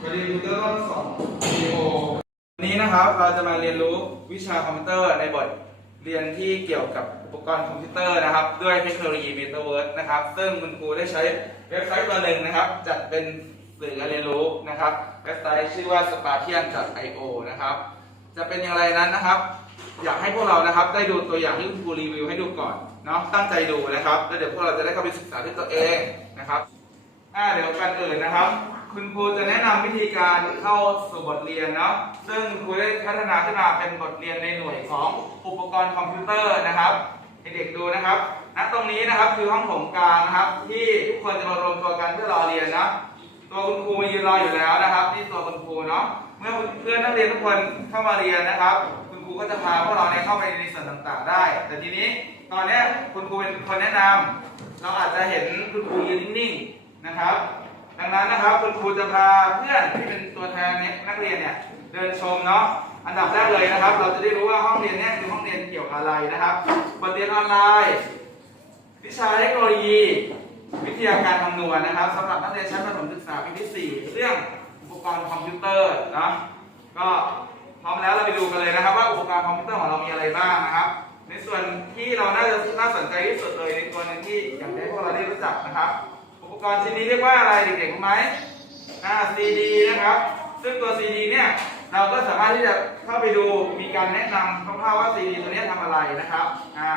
สวัสดีครูเตอร์รอบสองวิดีโอวันนี้นะครับเราจะมาเรียนรู้วิชาคอมพิวเตอร์ในบทเรียนที่เกี่ยวกับอุปกรณ์คอมพิวเตอร์นะครับ ด้วยเทคโนโลยี Metaverse นะครับ ซึ่งคุณครูได้ใช้เว็บไซต์ตัวหนึ่งนะครับ จัดเป็นสื่อการเรียนรู้นะครับ เว็บไซต์ชื่อว่า spartian.io นะครับ จะเป็นอย่างไรนั้นนะครับ อยากให้พวกเรานะครับได้ดูตัวอย่างที่คุณครูรีวิวให้ดูก่อนเนาะตั้งใจดูนะครับแล้วเดี๋ยวพวกเราจะได้เข้าไปศึกษาด้วยตัวเองนะครับอ่าเดี๋ยวกันอื่นนะครับ คุณครูจะแนะนำวิธีการเข้าสู่บทเรียนเนาะซึ่งครูได้พัฒนาขึ้นมาเป็นบทเรียนในหน่วยของอุปกรณ์คอมพิวเตอร์นะครับเด็กๆดูนะครับณตรงนี้นะครับคือห้องโถงกลางนะครับ ที่ทุกคนจะมารวมตัวกันเพื่อรอเรียนนะตัวคุณครูมายืนรออยู่แล้วนะครับนี่ตัวคุณครูเนาะเมื่อเพื่อนนักเรียนทุกคนเข้ามาเรียนนะครับ คุณครูก็จะพาพวกเราในยเข้าไปในส่วนต่างๆ ได้ แต่ทีนี้ตอนนี้คุณครูเป็นคนแนะนำเราอาจจะเห็นคุณครูยืนนิ่งๆนะครับ ดังนั้นนะครับคุณครูจะพาเพื่อนที่เป็นตัวแทนนักเรียนเนี่ยเดินชมเนาะอันดับแรกเลยนะครับ เราจะได้รู้ว่าห้องเรียนเนี่ยคือห้องเรียนเกี่ยวกับอะไรนะครับบทเรียนออนไลน์ วิชาเทคโนโลยี วิทยาการคำนวณนะครับสำหรับนักเรียนชั้นประถมศึกษาปีที่ 4 เรื่องอุปกรณ์คอมพิวเตอร์นะก็พร้อมแล้วเราไปดูกันเลยนะครับ ว่าอุปกรณ์คอมพิวเตอร์ของเรามีอะไรบ้างนะครับ ในส่วนที่เราน่าจะน่าสนใจที่สุดเลยในตัวหนึงที่อยากให้พวกเราได้รู้จักนะครับ กรณ์ชิ้นนี้เรียกว่าอะไรเด็กๆรู้ไหมอ่า CD นะครับ ซึ่งตัว CD เนี่ยเราก็สามารถที่จะเข้าไปดูมีการแนะนำคร่าวๆว่า CD ตัวเนี้ยทำอะไรนะครับอ่า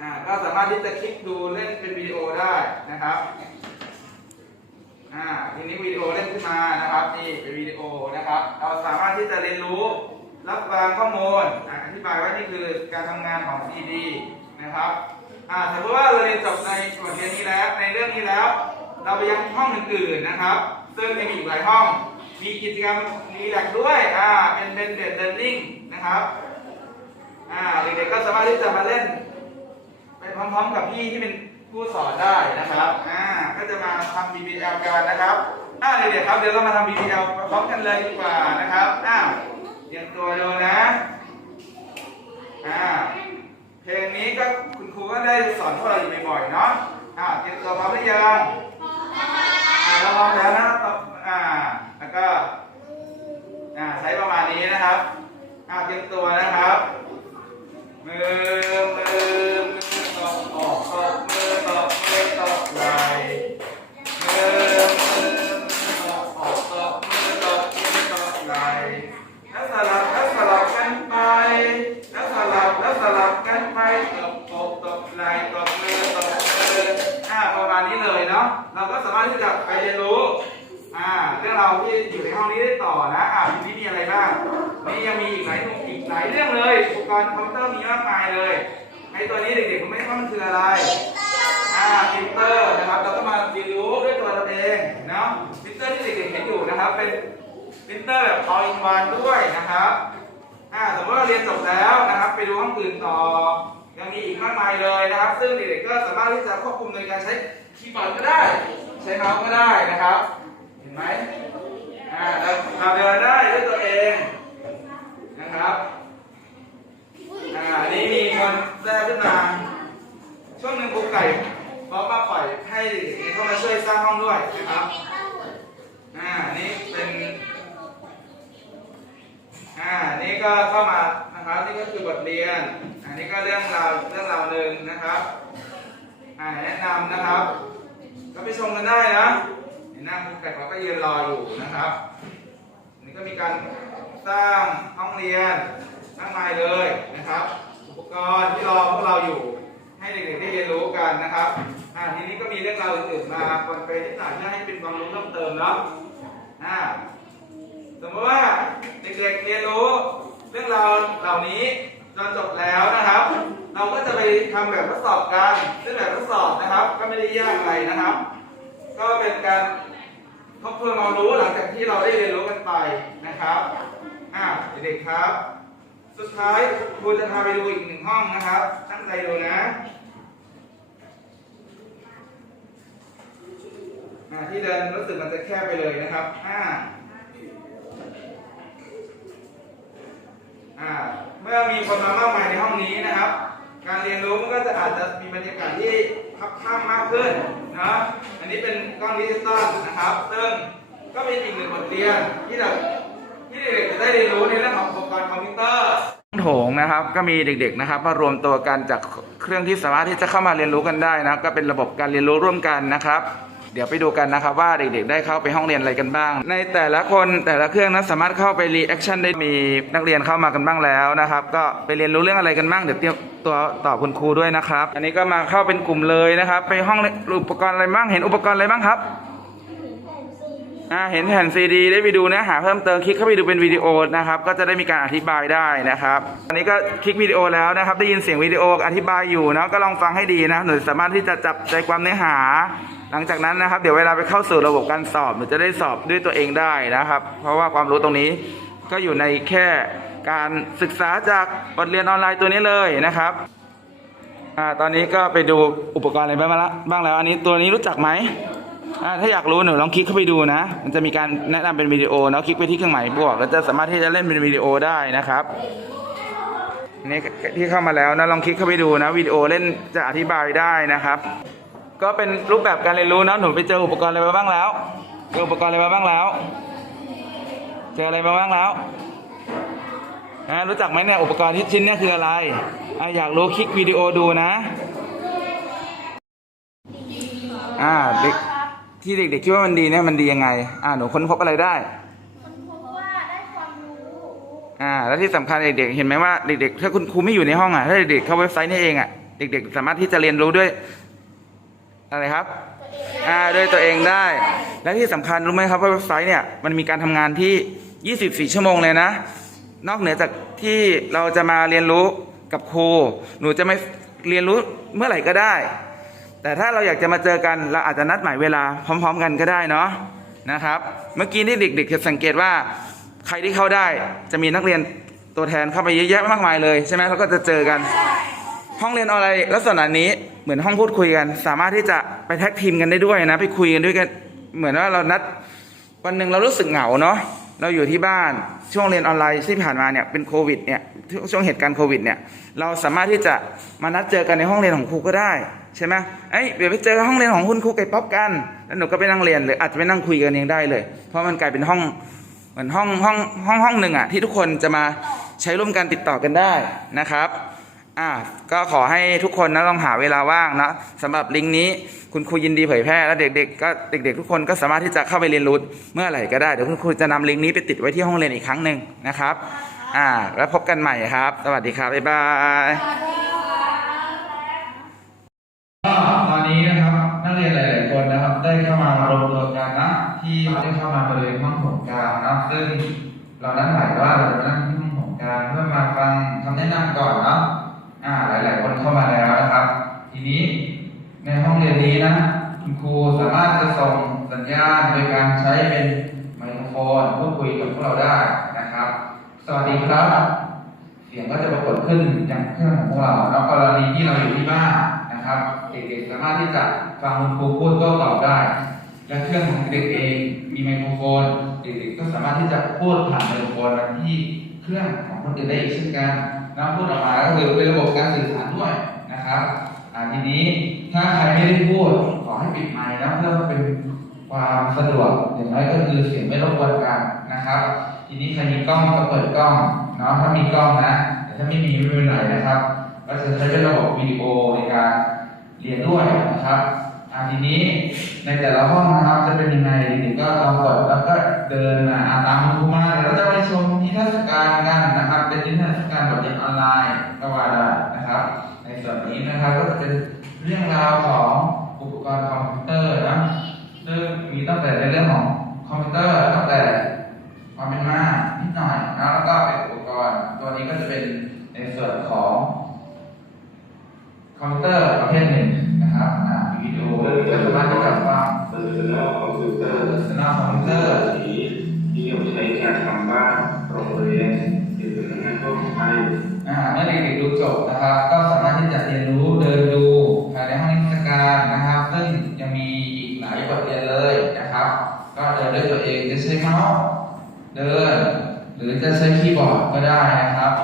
อ่าก็สามารถที่จะคลิกดูเล่นเป็นวิดีโอได้นะครับอ่าทีนี้วิดีโอเล่นขึ้นมานะครับนี่เป็นวิดีโอนะครับ เราสามารถที่จะเรียนรู้รับฟังข้อมูลอธิบายว่านี่คือการทำงานของ CD นะครับ อ่าสมมติว่าเราเรียนจบในบทเรียนนี้แล้ว ในเรื่องนี้แล้ว เราไปยังห้องอื่นๆนะครับ ซึ่งจะมีอีกหลายห้อง มีกิจกรรมรีแลกด้วยอ่าเป็นเป็นเดดเดนนิ่งนะครับอ่าเด็กๆก็สามารถที่จะมาเล่นไปพร้อมๆกับพี่ที่เป็นผู้สอนได้นะครับอ่าก็จะมาทำ BBL กันนะครับอ่าเด็กๆครับเดี๋ยวเรามาทำ BBL พร้อมกันเลยดีกว่านะครับอ้าวเตรียมตัวดูนะอ่าเพลงนี้ก็ ครูก็ได้สอนพวกเราอยู่บ่อยๆเนาะอ่าเตรียมตัวพร้อมหรือยังอ่าเราพร้อมแล้วนะต่ออ่าแล้วก็อ่าใช้ประมาณนี้นะครับอ่าเตรียมตัวนะครับมือมือมือตบออกตบมือตบมือตบไหล่มือมือมือตบออกตบมือตบมือตบไหล่แล้วสลั มีมากมายเลยในตัวนี้เด็กๆผมไม่รู้ว่ามันคืออะไรอ่าพิมพ์เตอร์นะครับเราก็มาเรียนรู้ด้วยตัวเราเองเนาะพิมพ์เตอร์ที่เด็กๆเห็นอยู่นะครับ เป็นพิมพ์เตอร์แบบ all in one ด้วยนะครับอ่าสมมติเราเรียนจบแล้วนะครับ ไปดูห้องอื่นต่อยังมีอีกมากมายเลยนะครับ ซึ่งเด็กๆก็สามารถที่จะควบคุมโดยการใช้คีย์บอร์ดก็ได้ ใช้เมาส์ก็ได้นะครับ เห็นไหมอ่าเราทำเดินได้ด้วยตัวเองนะครับ อ่าอันนี้มีคนแทรกขึ้นมา ช่วงหนึ่งครูไก่เขามาปล่อยให้เข้ามาช่วยสร้างห้องด้วยนะครับอ่านี่เป็นอ่านี่ก็เข้ามานะครับนี่ก็คือบทเรียนอันนี้ก็เรื่องราวเรื่องราวหนึ่งนะครับอ่าแนะนำนะครับ ก็ไปชมกันได้นะเห็นหน้าครูไก่เขาก็ยืนรออยู่นะครับอันนี้ก็มีการสร้างห้องเรียน มากมายเลยนะครับ อุปกรณ์ที่รอพวกเราอยู่ ให้เด็กๆได้เรียนรู้กันนะครับอ่าทีนี้ก็มีเรื่องราวอื่นๆมาปนไปนิดหน่อยเพื่อให้เป็นความรู้เพิ่มเติมเนาะอ่าสมมติว่าเด็กๆเรียนรู้ เรื่องราวเหล่านี้จนจบแล้วนะครับ เราก็จะไปทำแบบทดสอบกันซึ่งแบบทดสอบนะครับ ก็ไม่ได้ยากอะไรนะครับ ก็เป็นการทบทวนความรู้หลังจากที่เราได้เรียนรู้กันไปนะครับอ่าเด็กๆครับ สุดท้ายครูจะพาไปดูอีกหนึ่งห้องนะครับ ตั้งใจดูนะที่เดินรู้สึกมันจะแคบไปเลยนะครับอ่าอ่า เมื่อมีคนมามากมายในห้องนี้นะครับ การเรียนรู้มันก็จะอาจจะมีบรรยากาศที่คับข้างมากขึ้นนะอันนี้เป็นกล้องดิจิตอลนะครับ ซึ่งก็เป็นอีกหนึ่งบทเรียนที่เรา ที่เด็กๆจะได้เรียนรู้ในเรื่องของอุปกรณ์คอมพิวเตอร์โถงนะครับก็มีเด็กๆนะครับมารวมตัวกันจากเครื่องที่สามารถที่จะเข้ามาเรียนรู้กันได้นะก็เป็นระบบการเรียนรู้ร่วมกันนะครับ เดี๋ยวไปดูกันนะครับว่าเด็กๆ ได้เข้าไปห้องเรียนอะไรกันบ้าง ในแต่ละคนแต่ละเครื่องนั้นสามารถเข้าไปรีแอคชั่นได้มีนักเรียนเข้ามากันบ้างแล้วนะครับ ก็ไปเรียนรู้เรื่องอะไรกันบ้างเดี๋ยวเตรียมตัวตอบคุณครูด้วยนะครับ อันนี้ก็มาเข้าเป็นกลุ่มเลยนะครับ ไปห้องอุปกรณ์อะไรบ้างเห็นอุปกรณ์อะไรบ้างครับ อ่าเห็นแผ่นซีดีได้ไปดูเนื้อหาเพิ่มเติมคลิกเข้าไปดูเป็นวิดีโอนะครับ ก็จะได้มีการอธิบายได้นะครับ อันนี้ก็คลิกวิดีโอแล้วนะครับ ได้ยินเสียงวิดีโออธิบายอยู่นะก็ลองฟังให้ดีนะหนูสามารถที่จะจับใจความเนื้อหา หลังจากนั้นนะครับ เดี๋ยวเวลาไปเข้าสู่ระบบการสอบหนูจะได้สอบด้วยตัวเองได้นะครับ เพราะว่าความรู้ตรงนี้ก็อยู่ในแค่การศึกษาจากบทเรียนออนไลน์ตัวนี้เลยนะครับอ่าตอนนี้ก็ไปดูอุปกรณ์อะไรบ้างละบ้างแล้ว อันนี้ตัวนี้รู้จักไหม อ่าถ้าอยากรู้หนูลองคลิกเข้าไปดูนะ มันจะมีการแนะนำเป็นวิดีโอเนาะคลิกไปที่เครื่องหมายบวกแล้วจะสามารถที่จะเล่นเป็นวิดีโอได้นะครับนี่ที่เข้ามาแล้วนะลองคลิกเข้าไปดูนะวิดีโอเล่นจะอธิบายได้นะครับ ก็เป็นรูปแบบการเรียนรู้นะหนูไปเจออุปกรณ์อะไรมาบ้างแล้วเจออุปกรณ์อะไรมาบ้างแล้ว เจออะไรมาบ้างแล้วอ่ารู้จักไหมเนี่ยอุปกรณ์ที่ชิ้นนี้คืออะไรอ่าอยากรู้คลิกวิดีโอดูนะ อ่าเด็ก ที่เด็กๆคิดว่ามันดีเนี่ยมันดียังไง อ่าหนูค้นพบอะไรได้คนพบว่าได้ความรู้ อ่า แล้วที่สำคัญเด็กๆเห็นไหมว่าเด็กๆถ้าคุณครูไม่อยู่ในห้องอะถ้าเด็กๆเข้าเว็บไซต์นี่เองอะเด็ก ๆ สามารถที่จะเรียนรู้ด้วย อะไรครับ อ่าด้วยตัวเองได้ และที่สำคัญรู้ไหมครับว่าเว็บไซต์เนี่ยมันมีการทำงานที่ 24 ชั่วโมงเลยนะ นอกเหนือจากที่เราจะมาเรียนรู้กับครูหนูจะไม่เรียนรู้เมื่อไหร่ก็ได้ แต่ถ้าเราอยากจะมาเจอกันเราอาจจะนัดหมายเวลาพร้อม ๆ กันก็ได้เนาะนะครับ เมื่อกี้นี่เด็กๆจะสังเกตว่าใครที่เข้าได้จะมีนักเรียนตัวแทนเข้าไปเยอะแยะมากมายเลยใช่ไหมเราก็จะเจอกัน ห้องเรียนออนไลน์ลักษณะนี้เหมือนห้องพูดคุยกัน สามารถที่จะไปแท็กทีมกันได้ด้วยนะไปคุยกันด้วยกันเหมือนว่าเรานัดวันหนึ่งเรารู้สึกเหงาเนาะเราอยู่ที่บ้านช่วงเรียนออนไลน์ที่ผ่านมาเนี่ยเป็นโควิดเนี่ยช่วงเหตุการณ์โควิดเนี่ยเราสามารถที่จะมานัดเจอกันในห้องเรียนของครูก็ได้ ใช่ไหมเอ้ยเดี๋ยวไปเจอห้องเรียนของคุณครูไก่ป๊อปกัน แล้วหนูก็ไปนั่งเรียนหรืออาจจะไปนั่งคุยกันเองได้เลย เพราะมันกลายเป็นห้องเหมือนห้องห้องห้องห้องหนึ่งอะที่ทุกคนจะมาใช้ร่วมกันติดต่อกันได้นะครับอ่าก็ขอให้ทุกคนนะลองหาเวลาว่างนะสำหรับลิงก์นี้คุณครูยินดีเผยแพร่แล้วเด็กๆก็เด็ก ๆ ทุกคนก็สามารถที่จะเข้าไปเรียนรู้เมื่อไหร่ก็ได้เดี๋ยวคุณครูจะนำลิงก์นี้ไปติดไว้ที่ห้องเรียนอีกครั้งหนึ่งนะครับ อ่า แล้วพบกันใหม่ครับ สวัสดีครับบ๊ายบาย ที่ได้เข้ามาบริเวณห้องโถงกลางนะซึ่งเรานั้นหมายว่าเราจะนั่งที่ห้องโถงกลางเพื่อมาฟังคำแนะนำก่อนเนาะอ่าหลาย ๆ คนเข้ามาแล้วนะครับ ทีนี้ในห้องเรียนนี้นะคุณครูสามารถจะส่งสัญญาณโดยการใช้เป็นไมโครโฟนพูดคุยกับพวกเราได้นะครับ สวัสดีครับ เสียงก็จะปรากฏขึ้นอย่างเครื่องของพวกเราแล้วกรณีที่เราอยู่ที่บ้านนะครับ เด็ก ๆ สามารถที่จะฟังคุณครูพูดโต้ตอบได้ และเครื่องของเด็กเอง รโฟนเด็กๆก็สามารถที่จะพูดผ่านไมโครโฟนมาที่เครื่องของคนอื่นได้อีกเช่นกันนะพูดออกมาก็คือเป็นระบบการสื่อสารด้วยนะครับทีนี้ถ้าใครไม่ได้พูดขอให้ปิดไมค์นะเพื่อเป็นความสะดวกอย่างน้อยก็คือเสียงไม่รบกวนกันนะครับ ทีนี้ใครมีกล้องก็เปิดกล้องเนาะถ้ามีกล้องนะแต่ถ้าไม่มีไม่เป็นไรนะครับ ก็จะใช้เป็นระบบวิดีโอในการเรียนด้วยนะครับ ทีนี้ในแต่ละห้องนะครับจะเป็นยังไงเด็กก็ลองกดแล้วก็เดินมาอ่าตามคุณครูมาเดี๋ยวเราจะไปชมนิทรรศการกันนะครับ เป็นนิทรรศการบทเรียนออนไลน์ก็ว่าได้นะครับ ในส่วนนี้นะครับก็จะเป็นเรื่องราวของอุปกรณ์คอมพิวเตอร์นะซึ่งมีตั้งแต่ในเรื่องของคอมพิวเตอร์ตั้งแต่ ด้วยตัวเองจะใช้เมาส์เดิน หรือจะใช้คีย์บอร์ดก็ได้นะครับ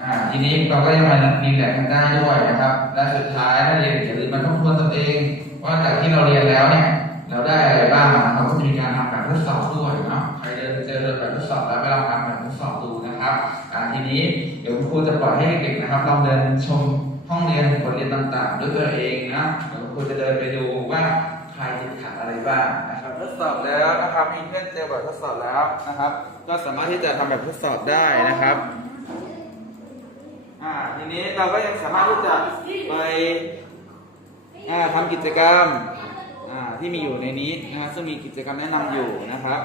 อ่าทีนี้เราก็ยังมาดีแหลกกันได้ด้วยนะครับ และสุดท้ายนักเรียนอย่าลืมมาทบทวนตัวเอง ว่าจากที่เราเรียนแล้วเนี่ยเราได้อะไรบ้างนะครับก็จะมีการทำแบบทดสอบด้วยเนาะใครเดินไปเจอแบบทดสอบแล้วไปลองทำแบบทดสอบดูนะครับอ่าทีนี้เดี๋ยวครูจะปล่อยให้เด็กๆนะครับลองเดินชมห้องเรียนบทเรียนต่างๆ ด้วยตัวเองนะเดี๋ยวครูจะเดินไปดูว่า ครติดขัดอะไรบ้างนะครับทดสอบแล้วนะครับมีเพื่อนเจอแบบทดสอบแล้วนะครับ ก็สามารถที่จะทำแบบทดสอบได้นะครับอ่าทีนี้เราก็ยังสามารถที่จะไปอ่าทำกิจกรรมอ่าที่มีอยู่ในนี้นะฮะซึ่งมีกิจกรรมแนะนำอยู่นะครับ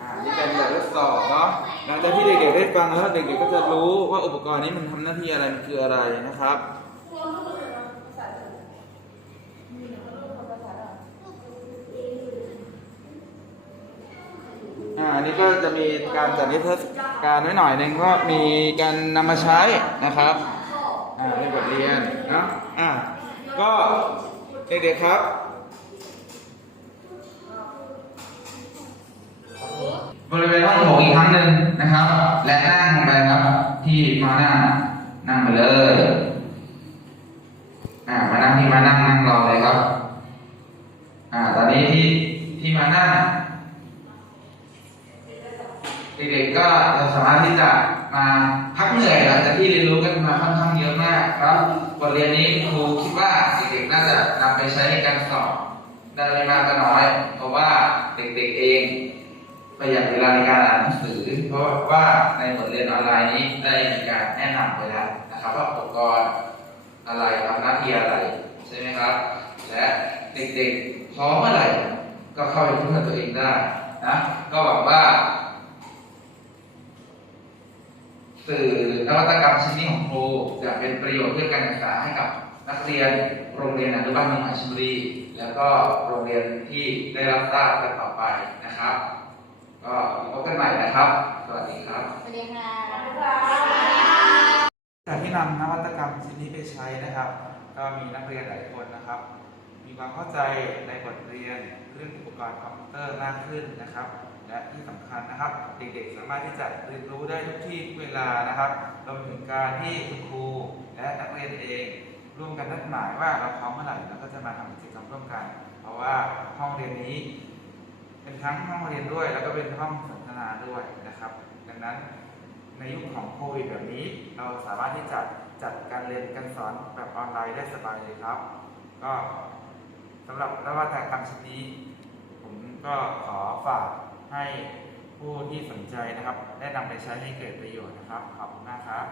อ่านี่เป็นแบบทดสอบเนาะหลังจากที่เด็กๆได้ฟังแล้วเด็กๆก็จะรู้ว่าอุปกรณ์นี้มันทำหน้าที่อะไรมันคืออะไรนะครับาอันนี้ก็จะมีการจัดนิทรรศการไว้หน่อยหนึ่งว่ามีการนำมาใช้นะครับอ่าในบทเรียนเนาะอ่าก็เด็กๆครับบริเวณห้องโถงอีกครั้งหนึ่งนะครับ และนั่งลงไปครับ ที่มานั่งนั่งไปเลยอ่ามานั่งที่มานั่งนั่งรอเลยครับ อ่า ตอนนี้ที่ที่มานั่ง เด็กๆก็จะสามารถที่จะมาพักเหนื่อยหลังจากที่เรียนรู้กันมาค่อนข้างเยอะมากครับบทเรียนนี้ครูคิดว่าเด็กๆน่าจะนำไปใช้ในการสอบได้ไม่มากก็น้อย เพราะว่าเด็กๆเองประหยัดเวลาในการอ่านหนังสือ เพราะว่าในบทเรียนออนไลน์นี้ได้มีการแนะนำไปแล้วนะครับว่าอุปกรณ์อะไรทำหน้าที่อะไรใช่ไหมครับ และเด็กๆพร้อมเมื่อไหร่ก็เข้าไปพึ่งตัวเองได้นะก็หวังว่า สื่อนวัตกรรมชิ้นนี้ของครูจะเป็นประโยชน์เพื่อการศึกษาให้กับนักเรียนโรงเรียนอนุบาลเมืองมหาชลบุรีแล้วก็โรงเรียนที่ได้รับทราบกันต่อไปนะครับ ก็พบกันใหม่นะครับ สวัสดีครับสวัสดีค่ะจากที่นำนวัตกรรมชิ้นนี้ไปใช้นะครับ ก็มีนักเรียนหลายคนนะครับ มีความเข้าใจในบทเรียนเรื่องอุปกรณ์คอมพิวเตอร์มากขึ้นนะครับ และที่สำคัญนะครับ เด็กๆ สามารถที่จะเรียนรู้ได้ทุกที่ทุกเวลานะครับรวมถึงการที่คุณครูและนักเรียนเอง ร่วมกันนัดหมายว่าเราพร้อมเมื่อไหร่เราก็จะมาทำกิจกรรมร่วมกัน เพราะว่าห้องเรียนนี้ เป็นทั้งห้องเรียนด้วย แล้วก็เป็นห้องสนทนาด้วยนะครับ ดังนั้นในยุคของโควิดแบบนี้ เราสามารถที่จะจัดการเรียนการสอนแบบออนไลน์ได้สบายเลยครับ ก็สำหรับนวัตกรรมชิ้นนี้ ผมก็ขอฝาก ให้ผู้ที่สนใจนะครับ ได้นำไปใช้ให้เกิดประโยชน์นะครับ ขอบคุณมากครับ